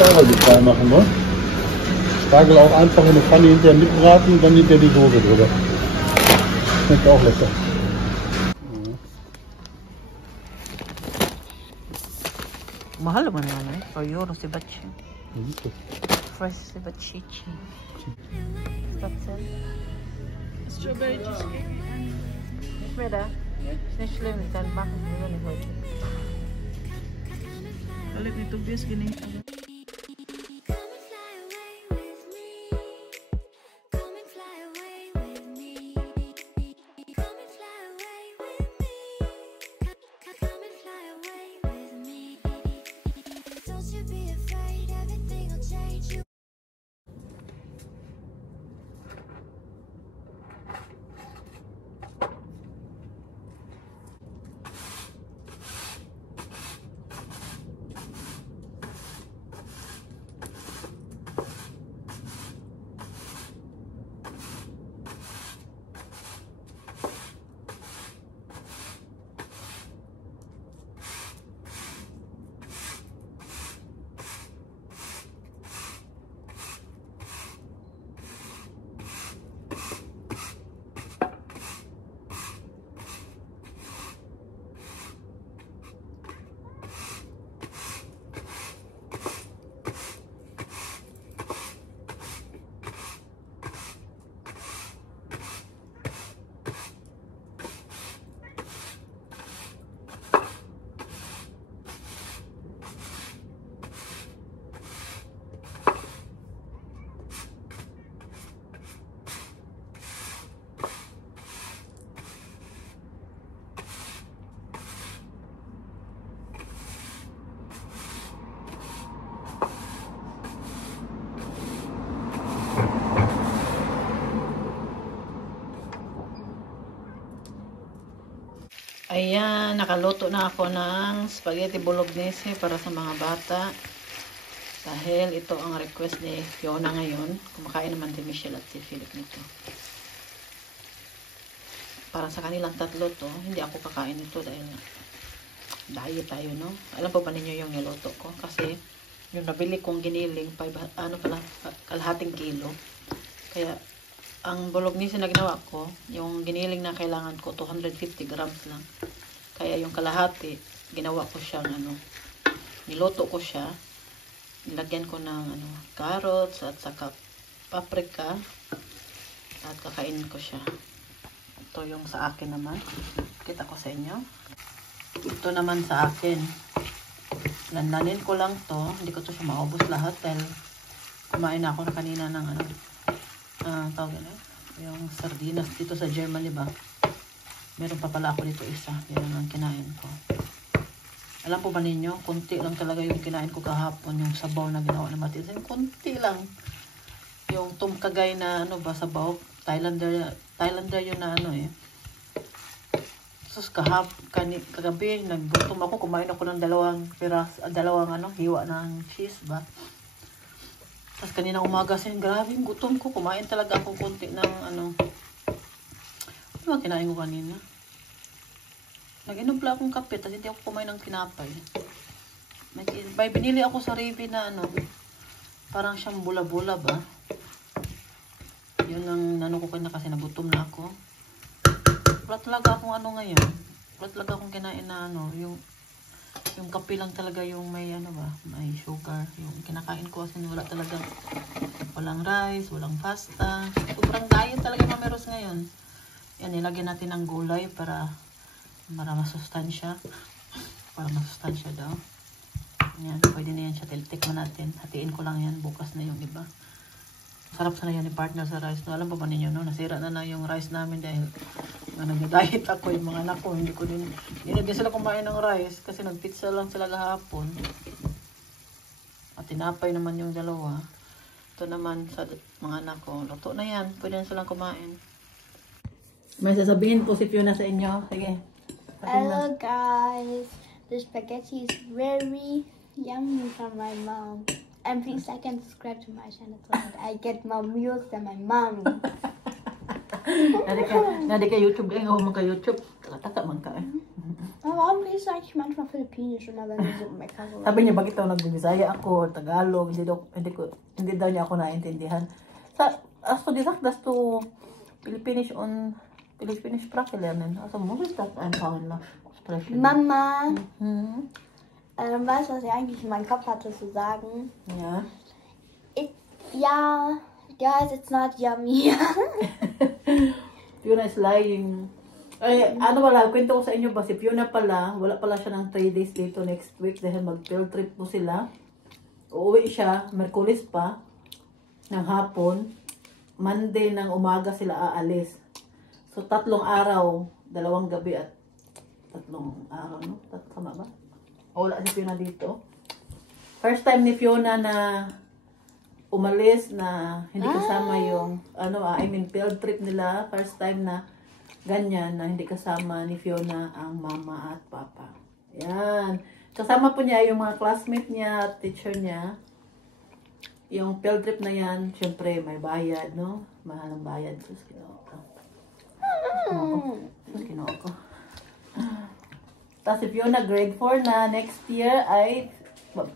selber die frei machen, ne? Spargel auch einfach in eine Pfanne hinterher mitbraten, dann hinterher die Soße drüber. Schmeckt auch lecker. Mahal naman naman eh. For euro si Bachi. Fresh si Bachichi. Spatzel. Strawberry cheesecake. Schmeckt nicht schlimm, ich kann machen, nur nicht heute. Balik nito bias gini. Ayan, nakaluto na ako ng spaghetti bolognese para sa mga bata. Dahil ito ang request ni Fiona ngayon. Kumakain naman din Michelle at si Philip nito. Para sa kanilang tatlo to, hindi ako kakain nito dahil diet tayo, no? Alam po ba ninyo yung niluto ko? Kasi yung nabili kong giniling, kalahating kilo. Kaya ang bolognese na ginawa ko, yung giniling na kailangan ko, 250 grams lang. Kaya yung kalahati, ginawa ko siyang niluto ko siya. Nilagyan ko ng carrots at saka paprika. At kakainin ko siya. Ito yung sa akin naman. Kita ko sa inyo. Ito naman sa akin. Lanlanin ko lang to. Hindi ko to siya maubos lahat dahil kumain na ako na kanina ng tawag na, yung sardinas dito sa Germany ba? Meron pa pala ako dito isa. Yan ang kinain ko. Alam po ba ninyo, kunti lang talaga yung kinain ko kahapon, yung sabaw na ginawa na matitis. Yung kunti lang. Yung tumkagay na sabaw. Thailander yun na Sus kagabi, naggutom ako, kumain ako ng dalawang hiwa ng cheese ba? Tapos kanina umaga grabe yung gutom ko. Kumain talaga ako konti ng ano ba kinain ko kanina? Nag-inom pala akong kape, tapos hindi ako kumain ng tinapay. May binili ako sa Rivi na parang siyang bula-bula ba? Yun ang ko kanya kasi nagutom na ako. Wala talaga akong ngayon. Wala talaga akong kinain na yung kape lang talaga yung may may sugar. Yung kinakain ko kasi walang rice, walang pasta. Sobrang diet talaga yung mameros ngayon. Yan, nilagyan natin ng gulay para masustansya. Para masustansya daw. Yan, pwede na yan siya. Tikman natin. Hatiin ko lang yan. Bukas na yung iba. Sarap sana yan ni partner sa rice. No, alam pa ba ninyo, nasira na yung rice namin dahil nag-diet ako, yung mga anak ko. Hindi na din sila kumain ng rice kasi nag-pizza lang sila kahapon. At tinapay naman yung dalawa. Ito naman sa mga anak ko. Luto na yan. Pwede na silang kumain. May sasabihin po si Fiona sa inyo. Sige. Hello guys. The spaghetti is very yummy from my mom. And please like and subscribe to my channel so that I get more meals than my mom. Nadi ka YouTube. Ako man ka YouTube. Taka man ka. Warum redest du eigentlich manchmal Filipinisch immer, wenn du so meckerst? Sabi niya, bakit daw nagbibisaya ako, Tagalog, hindi daw niya ako naintindihan. As to gesagt, dass du Filipinisch und Filipinisch Sprache lernen. Also muss ich das einfach sprechen. Mama, weißt du, was ich eigentlich in meinem Kopf hatte zu sagen? Ja. Ja, guys, it's not yummy. Fiona is lying. Ay, ano pala, kwento ko sa inyo ba, si Fiona pala, wala pala siya ng 3 days dito next week dahil mag-field trip po sila. Uuwi siya, Merkulis pa, ng hapon. Monday ng umaga sila aalis. So, 3 araw, 2 gabi at 3 araw, no? Tama ba? O, wala si Fiona dito. First time ni Fiona na umalis na hindi kasama yung, field trip nila. First time na ganyan na hindi kasama ni Fiona ang mama at papa. Yan. Kasama po niya yung mga classmate niya at teacher niya. Yung field trip na yan, syempre may bayad, no? Mahal ang bayad. Sus, kinuha ko. Tapos si Fiona, grade 4 na, next year ay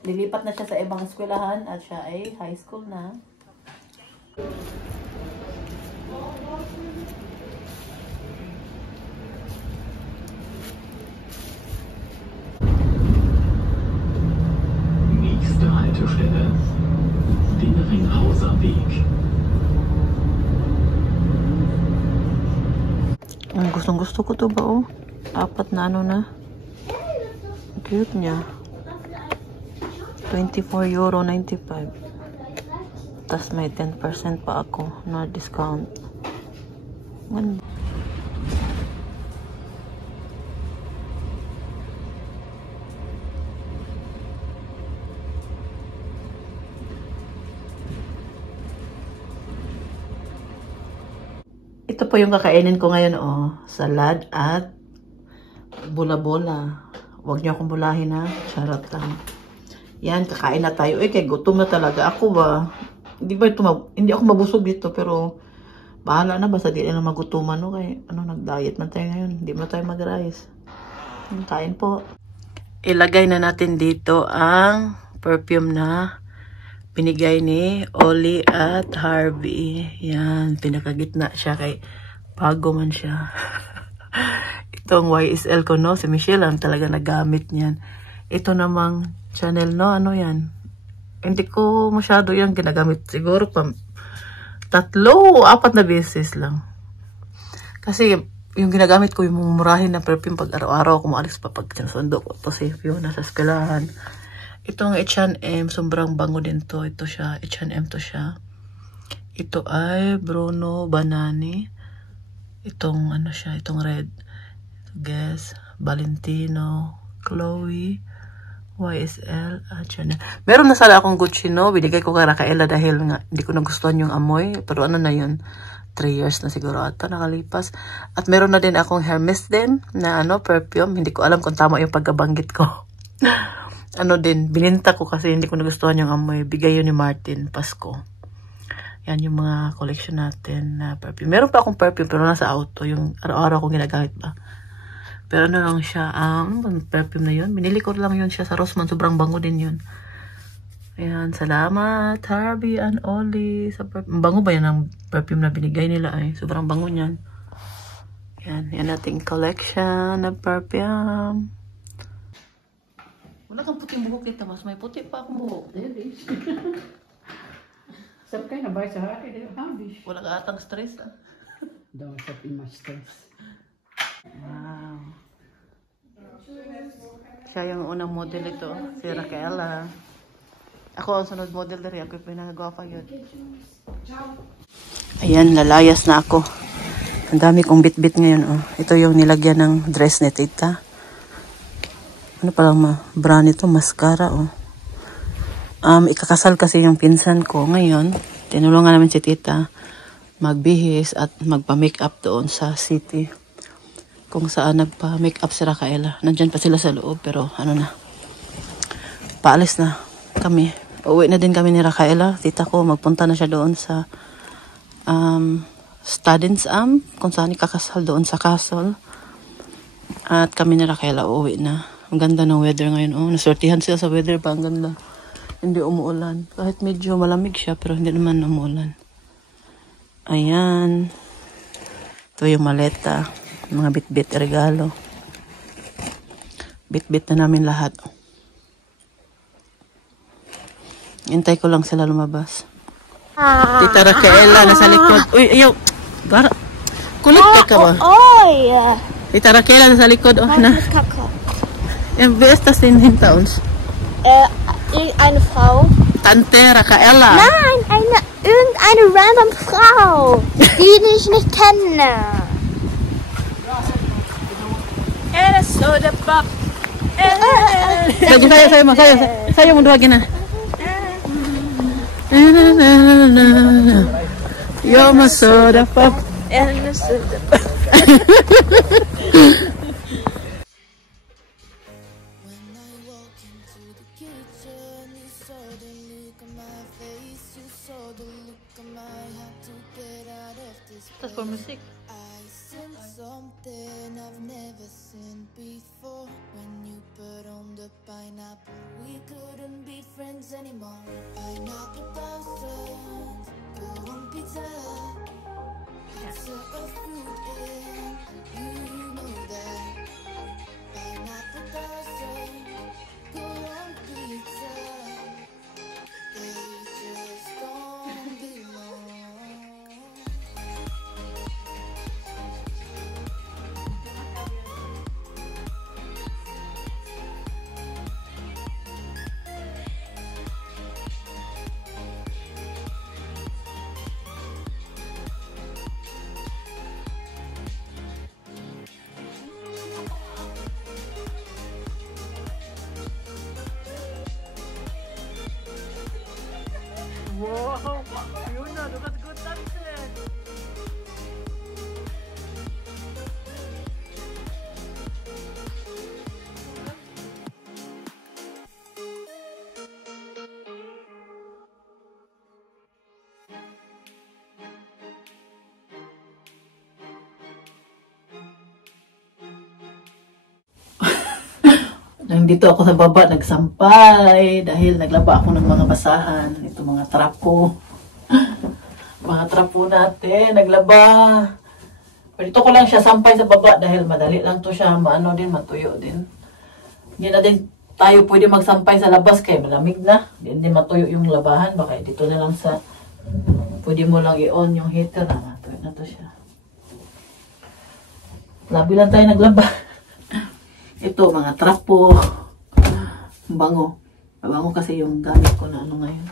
lilipat na siya sa ibang eskwelahan at siya ay high school na. Nächste Haltestelle, Ringhauser Weg. Gustong-gusto ko to ba, oh? 4 na ano na. Cute niya. €24.95. Tapos may 10% pa ako na discount. Ganda. Ito po yung kakainin ko ngayon, oh. Salad at bola-bola. Huwag niyo akong bulahin, ha. Charot lang. Yan, kakain na tayo. Kaya gutom na talaga. Ako ba? Hindi ako mabusog dito, pero bahala na. Basta di na magutuman, no. Kaya, nag-diet man tayo ngayon. Hindi mo tayo mag-rice. Kain po. Ilagay na natin dito ang perfume na binigay ni Oli at Harvey. Yan, pinakagitna siya kay bago man siya. Itong YSL ko, no? Si Michelle ang talaga nagamit niyan. Ito namang Chanel, no? Ano yan? Hindi ko masyado yan ginagamit. Siguro 3 o 4 na beses lang. Kasi yung ginagamit ko, yung mumurahin na perfume pag araw-araw ako maalis pa pag sinusundo ko. Ito si Fiona sa eskwelahan. Itong H&M, sobrang bango din to. Ito siya, H&M to siya. Ito ay Bruno Banani. Itong siya, itong red. Guess, Valentino, Chloe, YSL, at Chanel. Meron na sana akong Gucci, no? Binigay ko kay Rafaela dahil nga hindi ko nagustuhan yung amoy. Pero ano na yun? 3 years na siguro ata nakalipas. At meron na din akong Hermes din na perfume. Hindi ko alam kung tama yung pagkabanggit ko. Din, bininta ko kasi hindi ko nagustuhan yung amoy. Bigay yun ni Martin, Pasko. Yan yung mga collection natin na perfume. Meron pa akong perfume pero nasa auto. Yung araw-araw kong ginagamit ba. Pero lang siya, perfume na yun. Binili ko lang yun siya sa Rossmann. Sobrang bango din yun. Ayan, salamat Harvey and Oli sa perfume. Bango ba yan ang perfume na binigay nila ay? Sobrang bango niyan. Yan nating collection na perfume. Wala kang puting buhok dito, mas may puti pa akong buhok. Sab kayo na ba sa hari? Wala ka atang stress, ah. Don't stop in my stress. Wow. Siya yung unang model ito, si Raquel. Ako ang sunod model dari, ako yung pinagagwapa yun. Ayan, lalayas na ako. Ang dami kong bit-bit ngayon, oh. Ito yung nilagyan ng dress ni Tita. Ano palang brand ito? Mascara, oh. Ikakasal kasi yung pinsan ko ngayon. Tinulungan namin si Tita magbihis at magpa-makeup doon sa city. Kung saan nagpa-makeup si Raquel. Nandyan pa sila sa loob, pero paalis na kami. Uwi na din kami ni Raquel. Tita ko, magpunta na siya doon sa Stadens kung saan ikakasal doon sa castle. At kami na Raquela uuwi na. Ang ganda ng weather ngayon. Oh, nasortihan sila sa weather pa. Ang ganda. Hindi umuulan. Kahit medyo malamig siya, pero hindi naman umuulan. Ayan. Ito yung maleta. Mga bit-bit regalo. Bit-bit na namin lahat. Hintay ko lang sila lumabas. Tita Raquela, nasa likod. Uy, ayaw. Kulit ka ba? Oi! Tita Raquela, nasa likod. Oh, na. Kacke. Wer ist das denn hinter uns? Irgendeine Frau. Tante Raquela. Nein, irgendeine random Frau, die ich nicht kenne. Sayo mo duwagin na. You're my soda pop. Das ist voll Musik. Something I've never seen before. When you put on the pineapple, we couldn't be friends anymore. Pineapple thousands, put on pizza. Pizza of fruit in, you know that. Pineapple thousands, put on pizza. They just don't belong. Wow, Fiona, du kannst gut tanzen. Nandito ako sa baba, nagsampay dahil naglaba ako ng mga basahan. Ito mga trapo. Mga trapo natin, naglaba. Pero dito ko lang siya sampay sa baba dahil madali lang to siya, maano din, matuyo din. Hindi na din tayo pwede magsampay sa labas kaya malamig na. Hindi matuyo yung labahan, baka dito na lang sa, pwede mo lang i-on yung heater na, matuyo na to siya. Labi lang tayo naglaba. Ito, mga trapo. Bango. Mabango kasi yung gamit ko na ano ngayon.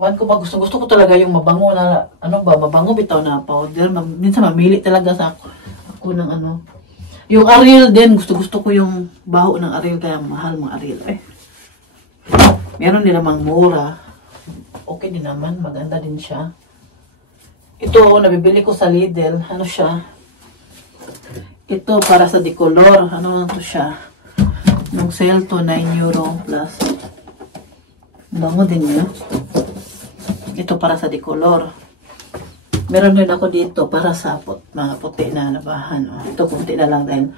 Wan ko pa, gusto ko talaga yung mabango na, ano ba, mabango bitaw na powder. Minsan mamili talaga sa ako ng ano. Yung Ariel din, gusto ko yung baho ng Ariel, kaya mahal mga Ariel. Meron din namang mura. Okay din naman, maganda din siya. Ito, nabibili ko sa Lidl. Ano siya? Ito para sa decolor. Ano to siya? Nung sale to, 9 euro plus. Bango din yun. Ito para sa decolor. Meron din ako dito para sa mga puti na labahan. Oh, ito puti na lang dahil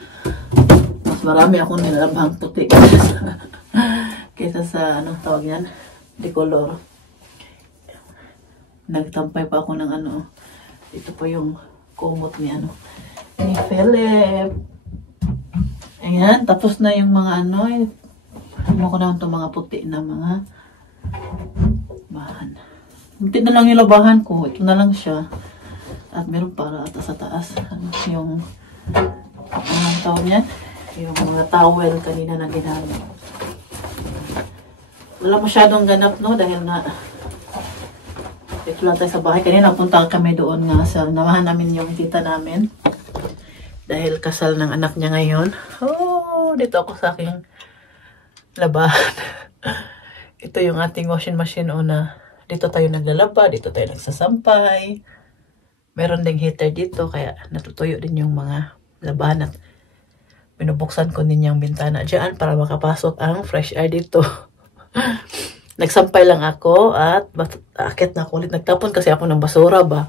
mas marami akong nilabahang puti kaysa sa, ano tawag yan? Decolor. Nagtampay pa ako ng ano. Ito po yung kumot ni ano. Ni Philip. Ayan, tapos na yung mga ano, ano ko naman itong mga puti na mga bahan. Puti na lang yung labahan ko, ito na lang siya. At meron para atas sa taas. Ano, yung, anong tawag niyan? Yung mga towel kanina na ginamit. Wala masyadong ganap, no? Dahil na, ito lang tayo sa bahay. Kanina punta kami doon nga sa, namahan namin yung tita namin. Dahil kasal ng anak niya ngayon. Oh, dito ako sa aking labahan. Ito yung ating washing machine na dito tayo naglalaba, dito tayo nagsasampay. Meron ding heater dito, kaya natutuyo din yung mga labahan at binubuksan ko din yung bintana dyan para makapasok ang fresh air dito. Nagsampay lang ako at akit na ako ulit. Nagtapon kasi ako ng basura ba.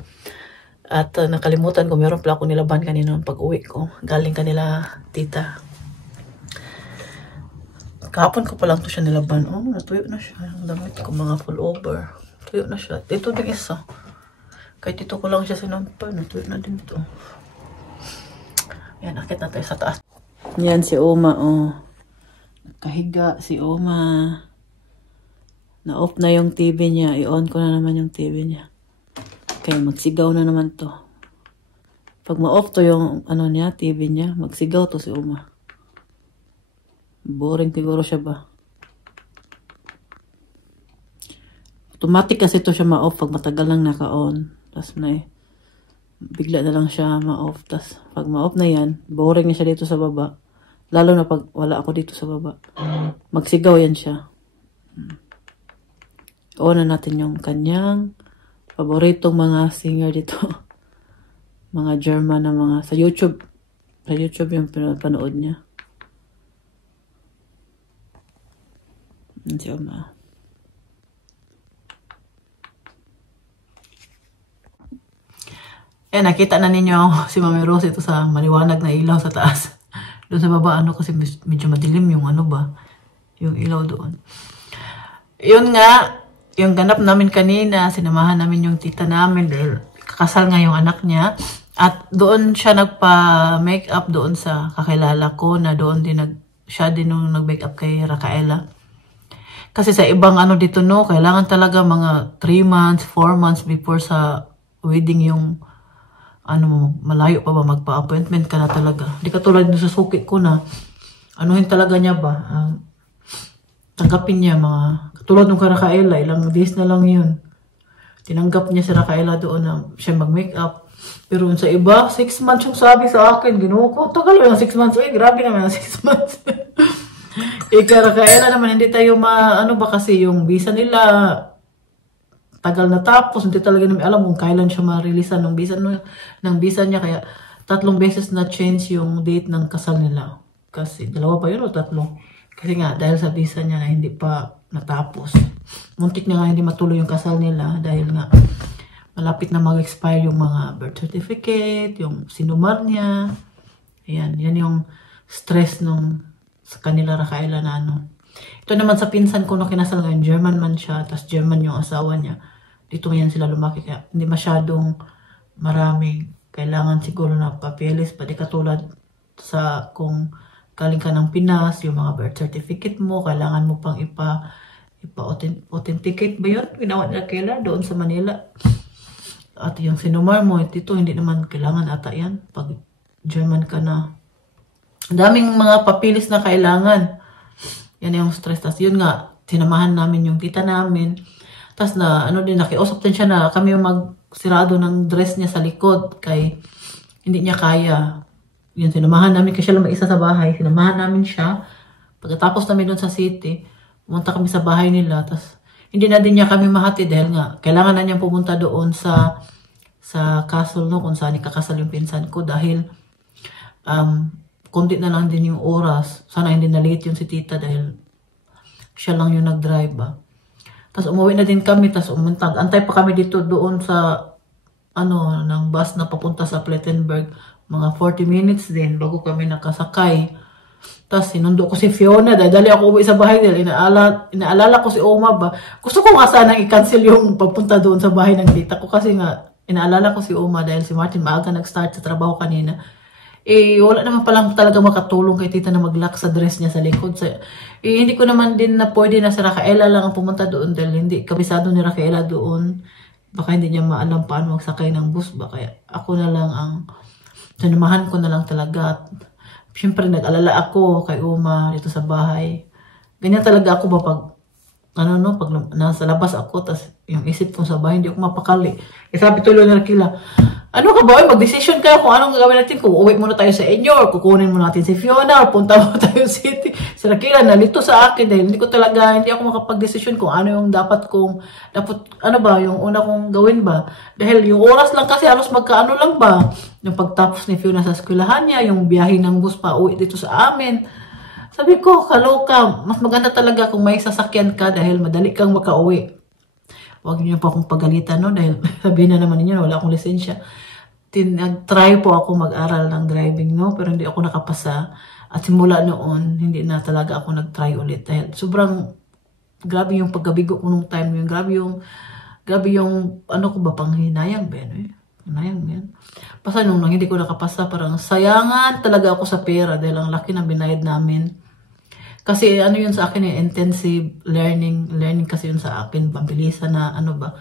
At nakalimutan ko, meron pala ako nilaban kanina pag uwi ko. Galing kanila tita. Kahapon ko pa lang to siya nilaban. Oh, natuyo na siya. Ang damit ko, mga full over. Tuyo na siya. Ito din isa. Kahit ito ko lang siya sinampan. Natuyo na din ito. Yan, akit na tayo sa taas. Yan si Oma, oh. Nakahiga si Oma. Na-off na yung TV niya. I-on ko na naman yung TV niya. Okay, magsigaw na naman to. Pag ma-off to yung ano niya, TV niya, magsigaw to si Oma. Boring siguro siya ba? Automatic kasi to siya ma-off pag matagal lang naka-on. Tapos bigla na lang siya ma-off. Tapos pag ma-off na yan, boring na siya dito sa baba. Lalo na pag wala ako dito sa baba. Magsigaw yan siya. On na natin yung kanyang paboritong mga singer dito. Mga German na mga sa YouTube. Sa YouTube yung pinapanood niya. Si Oma. Nakita na ninyo si Mami Rose ito sa maliwanag na ilaw sa taas. Doon sa baba, kasi medyo madilim yung yung ilaw doon. Yun nga, yung ganap namin kanina, sinamahan namin yung tita namin dahil kakasal nga yung anak niya. At doon siya nagpa-make up doon sa kakilala ko na doon din siya din nung nag-make up kay Racaela. Kasi sa ibang dito kailangan talaga mga 3 months, 4 months before sa wedding yung malayo pa ba magpa-appointment ka na talaga. Di katulad sa suki ko na talaga niya ba tanggapin niya katulad ng Racaela, ilang days na lang yun. Tinanggap niya si Racaela doon na siya mag-make up. Pero sa iba, 6 months yung sabi sa akin. Ginawa ko, tagal yung 6 months. Grabe naman yung 6 months. Racaela naman, hindi tayo kasi yung visa nila tagal na tapos, hindi talaga namin alam kung kailan siya ma-releasean ng visa niya, kaya 3 beses na change yung date ng kasal nila. Kasi 2 pa yun o 3? Kasi nga, dahil sa visa niya na hindi pa natapos. Muntik na nga hindi matuloy yung kasal nila dahil nga malapit na mag-expire yung mga birth certificate, yung sinumar niya. Ayan, yan yung stress sa kanila Racaela na Ito naman sa pinsan ko na kinasal ngayon, German man siya, tas German yung asawa niya. Dito ngayon sila lumaki, kaya hindi masyadong maraming kailangan siguro na papeles, pati katulad sa kung galing ka ng Pinas, yung mga birth certificate mo, kailangan mo pang ipa-authenticate ba yun? Ginawa nila kaila doon sa Manila. At yung sinumar mo, dito hindi naman kailangan ata yan pag German ka na. Daming mga papilis na kailangan. Yan yung stress. Tapos yun nga, sinamahan namin yung tita namin. Tapos nakiusap din siya na kami yung magsirado ng dress niya sa likod. Kay hindi niya kaya. Yun, sinamahan namin kasi siya lang mag-isa sa bahay. Sinamahan namin siya. Pagkatapos namin doon sa city, pumunta kami sa bahay nila. Tapos hindi na din niya kami mahati dahil nga, kailangan na niyang pumunta doon sa castle kung saan ikakasal yung pinsan ko. Dahil kundi na lang din yung oras. Sana hindi na late yun si tita dahil siya lang yung nag-drive ba. Tapos umuwi na din kami. Tapos antay pa kami dito doon sa ng bus na papunta sa Plettenberg. Mga 40 minutes din bago kami nakasakay. Tapos sinundo ko si Fiona dahil dali ako uwi sa bahay dahil inaalala ko si Oma ba. Gusto ko nga sanang i-cancel yung papunta doon sa bahay ng tita ko kasi nga inaalala ko si Oma dahil si Martin maaga nag-start sa trabaho kanina. Wala naman palang talaga makatulong kay tita na mag-lock sa dress niya sa likod. Hindi ko naman din na pwede na si Racaela lang ang pumunta doon dahil hindi kabisado ni Racaela doon. Baka hindi niya maalam paano magsakay ng bus ba. Kaya ako na lang sinamahan ko na lang talaga. At siyempre nag-alala ako kay Uma dito sa bahay. Ganyan talaga ako ba pag nasa labas ako, tas yung isip ko sa bahay, hindi ako mapakali. Sabi tuloy na Racaela, ano ka ba? Mag-decision kayo kung anong gagawin natin. Kung uwi muna tayo sa inyo, or kukunin muna natin si Fiona, or punta mo tayo sa city. Si Racaela, nalito sa akin dahil hindi ako makapag-decision kung ano yung yung una kong gawin ba. Dahil yung oras lang kasi halos magkaano lang ba. Yung pagtapos ni Fiona sa eskwelahan niya, yung biyahe ng bus pa uwi dito sa amin. Sabi ko, kaloka, mas maganda talaga kung may sasakyan ka dahil madali kang makauwi. Huwag niyo pa akong pagalitan, no? Dahil sabihin na naman ninyo, wala akong lisensya. nag-try po ako mag-aral ng driving, no? Pero hindi ako nakapasa. At simula noon, hindi na talaga ako nag-try ulit. Dahil sobrang grabe yung paggabigo ko nung time yun. Grabe yung ano ko ba, panghinayang ba yun? Hinayang yan. Basta nung hindi ko nakapasa, parang sayangan talaga ako sa pera dahil ang laki ng binayad namin. Kasi ano yun sa akin, intensive learning kasi yun sa akin, pambilisan na ano ba.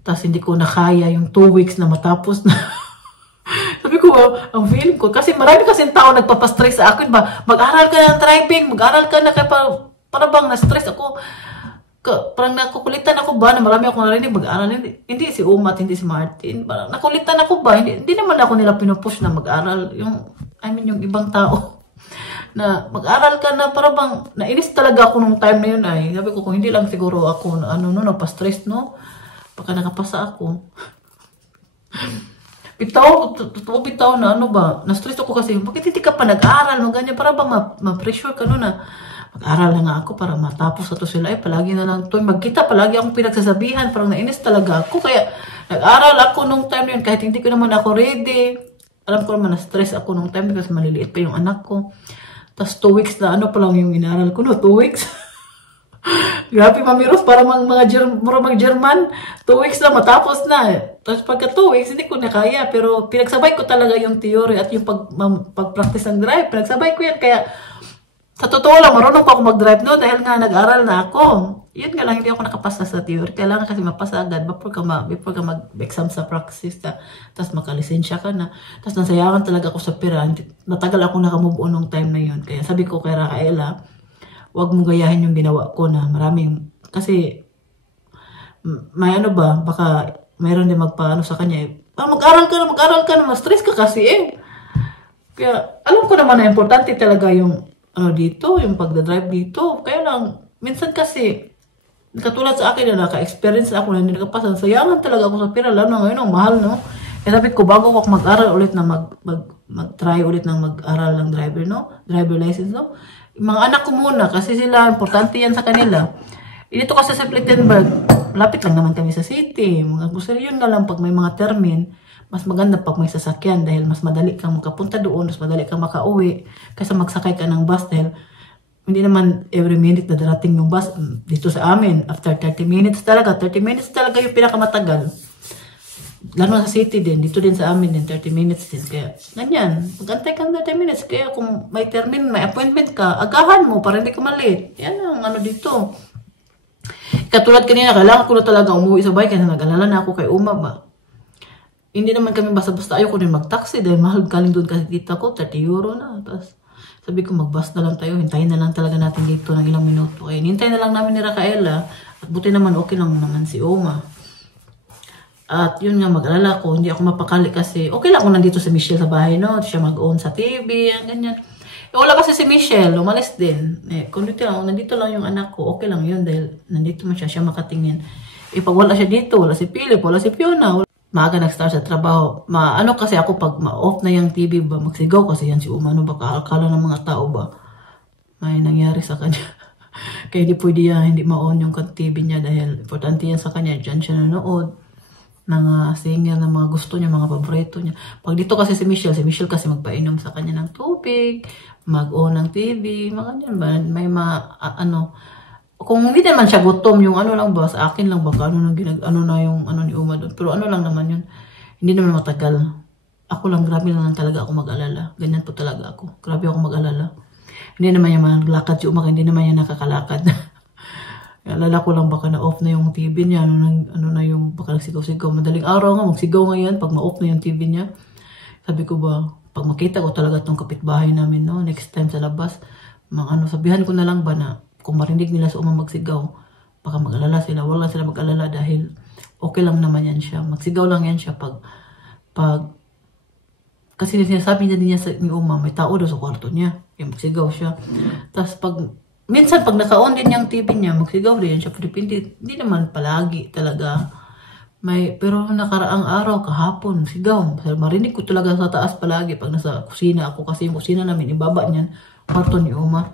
Tapos hindi ko nakaya yung 2 weeks na matapos na. Sabi ko, ang feeling ko, kasi marami kasing tao nagpapastress sa akin ba, mag-aral ka ng driving, mag-aral ka na, kaya para bang na-stress ako. Parang nakukulitan ako ba, na marami akong narinig mag-aral, hindi si Uma at hindi si Martin. Parang nakulitan ako ba, hindi naman ako nila pinupush na mag-aral. Yung ibang tao. Na mag-aral ka na, para bang, nainis talaga ako nung time na yun ay. Sabi ko, kung hindi lang siguro ako, napastress, no? Baka nakapasa ako. Bitaw na ano ba, na-stress ako kasi, bakit hindi ka pa nag-aral, ganyan, para ba ma-pressure ka no na, mag-aral na nga ako para matapos na to sila, palagi na lang to, magkita, palagi akong pinagsasabihan, parang nainis talaga ako, kaya nag-aral ako nung time yun, kahit hindi ko naman ako ready, alam ko naman na-stress ako nung time kasi maliliit pa yung anak ko, tapos 2 weeks na ano pa lang yung inaral ko, no, 2 weeks, grabe mamiros, para mga German, 2 weeks na matapos na. Tapos pagka 2 weeks, hindi ko na kaya. Pero pinagsabay ko talaga yung theory at yung pag-practice ng drive. Pinagsabay ko yan. Kaya sa totoo lang, marunong pa ako mag-drive no dahil nga nag-aral na ako. Yun nga lang, hindi ako nakapasa sa theory. Kailangan kasi mapasa agad before ka mag-exam sa practice. Tapos makalisensya ka na. Tapos nasayangan talaga ako sa pera. Natagal ako nakamove on nung time na yun. Kaya sabi ko kay Rafaela, huwag mong gayahin yung ginawa ko na maraming, kasi may ano ba, baka mayroon din magpaano sa kanya mag-aral ka na, ma-stress ka kasi Kaya alam ko naman na importante talaga yung ano dito, yung pagdadrive dito. Kaya lang, minsan kasi, katulad sa akin na naka-experience ako na hindi nakapasa, sayangan talaga ako sa pera, lalo na ngayon ang mahal, no? Kaya sabi ko, bago ako mag-aral ulit na mag-try ulit ng mag-aral ng driver, no? Driver license, no? Mga anak ko muna kasi sila, importante yan sa kanila. Dito kasi sa Plettenberg, lapit lang naman kami sa city. Mga gusto yun na lang pag may mga termin, mas maganda pag may sasakyan dahil mas madali kang makapunta doon, mas madali kang makauwi kaysa magsakay ka ng bus dahil hindi naman every minute na darating yung bus dito sa amin. After 30 minutes talaga yung pinakamatagal. Lalo sa city din, dito din sa amin din, 30 minutes din. Kaya, ganyan, magantay kang 30 minutes. Kaya kung may termin, may appointment ka, agahan mo para hindi ka malate. Yan ang ano dito. Katulad kanina, kailangan ko na talaga umuwi sa bahay kasi nag-alala na ako kay Uma ba. Hindi naman kami basta-basta, ayoko din mag-taxi dahil mahal galing doon kasi kita ko, 30 euro na. Tapos, sabi ko, mag-bus na lang tayo, hintayin na lang talaga natin dito ng ilang minuto. Kaya, hintayin na lang namin ni Rafaela at buti naman, okay lang naman si Uma. At yun nga, mag-alala ko, hindi ako mapakali kasi, okay lang ako nandito si Michelle sa bahay, no? Siya mag-own sa TV, ganyan. Wala kasi si Michelle, umalis din. Kung nandito lang yung anak ko, okay lang yun dahil nandito man siya makatingin. Pag wala siya dito, wala si Philip, wala si Fiona, maaga nag-start sa trabaho. Ano kasi ako, pag ma-off na yung TV ba, magsigaw kasi yan si Uma, ano ba, akala ng mga tao ba, may nangyari sa kanya. Kaya hindi pwede yan, hindi ma-on yung TV niya dahil importante yan sa kanya, dyan siya nanood. Mga singer na mga gusto niya, mga paborito niya. Pag dito kasi si Michelle kasi magpainom sa kanya ng tubig, mag-on ng TV, mga ganyan ba? May kung hindi naman siya gutom, yung ano lang ba, sa akin lang baka ano na yung ano ni Uma doon. Pero ano lang naman yun, hindi naman matagal. Ako lang, grabe lang talaga ako mag-alala. Ganyan po talaga ako. Grabe ako mag-alala. Hindi naman yung maglakad si Uma, hindi naman yung nakakalakad. Alala ko lang baka na-off na yung TV niya, ano na yung baka nagsigaw-sigaw. Madaling araw nga, magsigaw ngayon pag ma-off na yung TV niya. Sabi ko ba, pag makita ko talaga itong kapitbahay namin, no, next time sa labas, sabihan ko na lang ba na kung marinig nila sa Uma magsigaw, baka mag-alala sila. Wala sila mag-alala dahil okay lang naman yan siya. Magsigaw lang yan siya pag kasi sinasabi niya ni Uma, may tao daw sa kwarto niya. Kaya magsigaw siya. Tapos minsan pag naka-on din yung TV niya, magsigaw din siya. Pero hindi naman palagi talaga. Pero nakaraang araw, kahapon, sigaw. Marinig ko talaga sa taas palagi pag nasa kusina ako. Kasi yung kusina namin, ibaba niyan, kwarto ni Uma.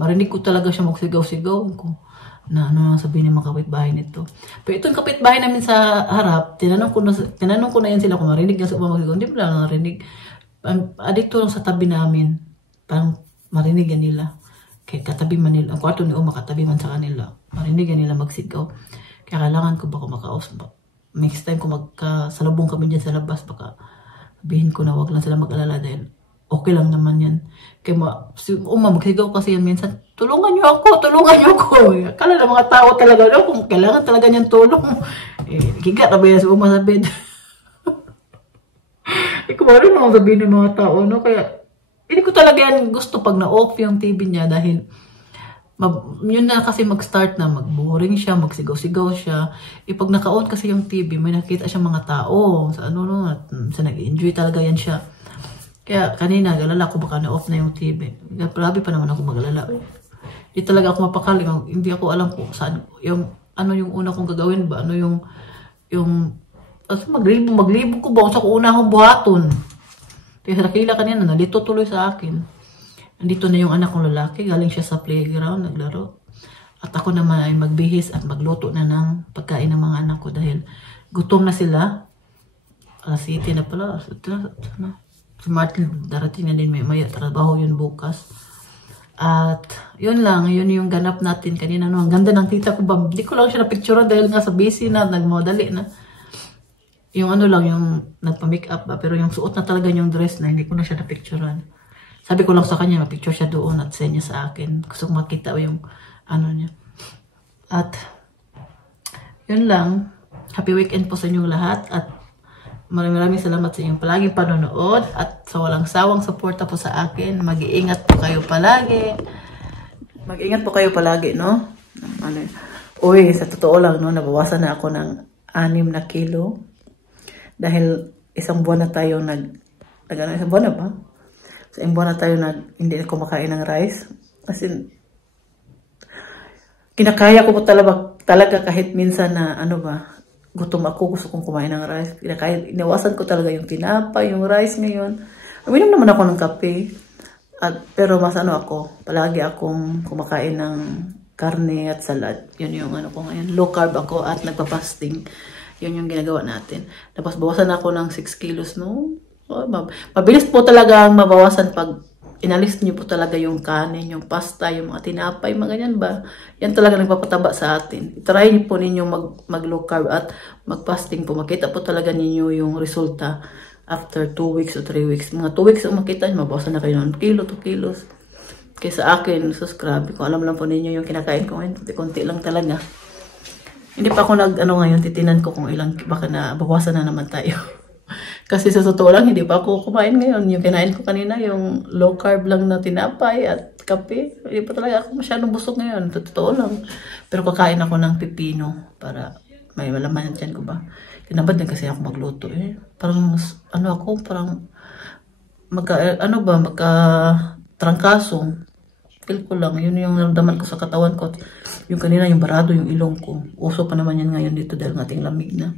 Marinig ko talaga siya magsigaw-sigaw ko. na ano sabihin ng mga kapitbahay nito. Pero itong kapitbahay namin sa harap, tinanong ko na yan sila kung marinig yan sa umamagigong. Hindi pala narinig. Dito lang sa tabi namin. Parang marinig yan nila. Kaya katabi man nila. Ang kwarto ni Uma katabi man sa kanila. Marinig yan nila magsigaw. Kaya kailangan ko baka makaos. Next time kung magkasalubong kami dyan sa labas, baka sabihin ko na wag lang sila mag-alala dahil okay lang naman yan. Kaya si Uma magsigaw kasi yan minsan, tulungan niyo ako. Kala na mga tao talaga, no? Kung kailangan talaga niyan tulong. Higa na ba yan si Uma sa bed? Kung ano naman sabihin ng mga tao, no? Kaya, hindi ko talaga yan gusto pag na-off yung TV niya dahil yun na kasi mag-start na, mag-boring siya, magsigaw-sigaw siya. Pag naka-on kasi yung TV, may nakita siya mga tao sa ano, no? Sa nag-enjoy talaga yan siya. Kaya kanina, galala ko baka na-off na yung TV. Grabe pa naman ako mag-alala. Hindi talaga ako mapakali. Hindi ako alam kung saan, ano yung una kong gagawin ba? Ano yung maglibo ko ba? Sa una akong buhaton. Kaya sa nakila kanina, nalito tuloy sa akin. Andito na yung anak kong lalaki. Galing siya sa playground, naglaro. At ako naman ay magbihis at magluto na ng pagkain ng mga anak ko dahil gutom na sila. Alas 7 na pala. Si Martin, darating na din may trabaho yun bukas. At yun lang, yun yung ganap natin kanina. No? Ang ganda ng tita ko ba? Hindi ko lang siya na-picturean dahil nga sa busy na, nagmadali na. Yung ano lang, yung nagpa-make up ba? Pero yung suot na talaga yung dress na, hindi ko na siya na-picturean. Sabi ko lang sa kanya, ma-picture siya doon at send niya sa akin. Gusto kong makita yung ano niya. At yun lang. Happy weekend po sa inyong lahat. At maraming salamat sa inyong palaging panonood at sa walang sawang suporta po sa akin. Mag-iingat po kayo palagi. Mag-iingat po kayo palagi, no? Uy, sa totoo lang, no? Nabawasan na ako ng 6 na kilo. Dahil isang buwan na tayo isang buwan na ba? So, isang buwan na tayo hindi na kumakain ng rice. As in, kinakaya ko po talaga kahit minsan na ano ba, gutom ako, gusto kong kumain ng rice. Inawasan ko talaga yung tinapay, yung rice ngayon. Uminom naman ako ng kape. Pero mas palagi akong kumakain ng karne at salad. Yun yung ano ko ngayon. Low carb ako at nagpa-fasting. Yun yung ginagawa natin. Tapos bawasan ako ng 6 kilos, no? Mabilis po talaga ang mabawasan pag inalis niyo po talaga yung kanin, yung pasta, yung mga tinapay, mga ganyan ba? Yan talaga nagpapataba sa atin. Try niyo po ninyo mag-low carb at mag-fasting po. Makita po talaga ninyo yung resulta after 2 weeks o 3 weeks. Mga 2 weeks makita niyo, mabawasan na kayo ng 1 kilo, 2 kilos. Kaya sa akin, grabe. Kung alam lang po ninyo yung kinakain ko ngayon, konti lang talaga. Hindi pa ako ngayon, titinan ko kung ilang, baka na bawasan na naman tayo. Kasi sa totoo lang, hindi pa ako kumain ngayon. Yung kinain ko kanina, yung low carb lang na tinapay at kape. Hindi pa talaga ako masyadong busog ngayon. Totoo lang. Pero kakain ako ng pipino para may malaman dyan ko ba. Tinabad din kasi ako magluto eh. Parang, parang magka-trangkaso. Feel ko lang. Yun yung naramdaman ko sa katawan ko. Yung kanina, yung barado, yung ilong ko. Uso pa naman yan ngayon dito dahil ating lamig na.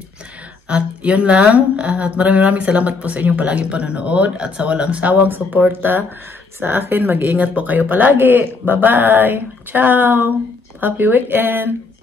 At yun lang. At maraming salamat po sa inyong palaging panonood. At sa walang sawang suporta sa akin. Mag-iingat po kayo palagi. Bye-bye. Ciao. Happy weekend.